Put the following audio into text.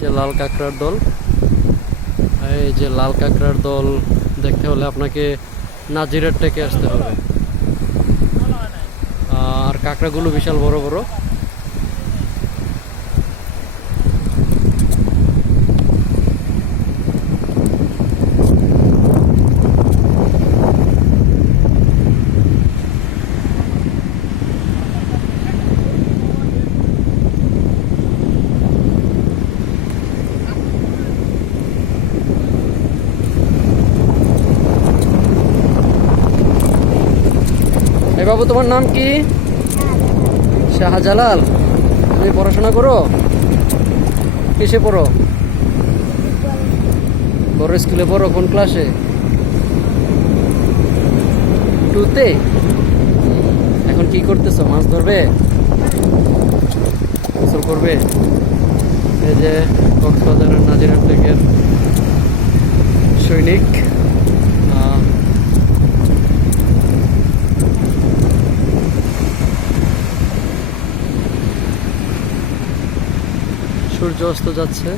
যে লাল কাঁকড়ার দল। এই যে লাল কাঁকড়ার দল দেখতে হলে আপনাকে নাজিরার থেকে আসতে হবে। আর কাঁকড়াগুলো বিশাল বড় বড়। এই বাবু, তোমার নাম কি? শাহজালাল। তুমি পড়াশোনা করো? কিসে পড়ো? বড় স্কুলে পড়ো? কোন ক্লাসে? 2-তে। এখন কি করতেছো? মাছ ধরবে? গোসল করবে? এই যে কক্সবাজারের নাজিরার লেকের সৈনিক। সূর্য অস্ত যাচ্ছে।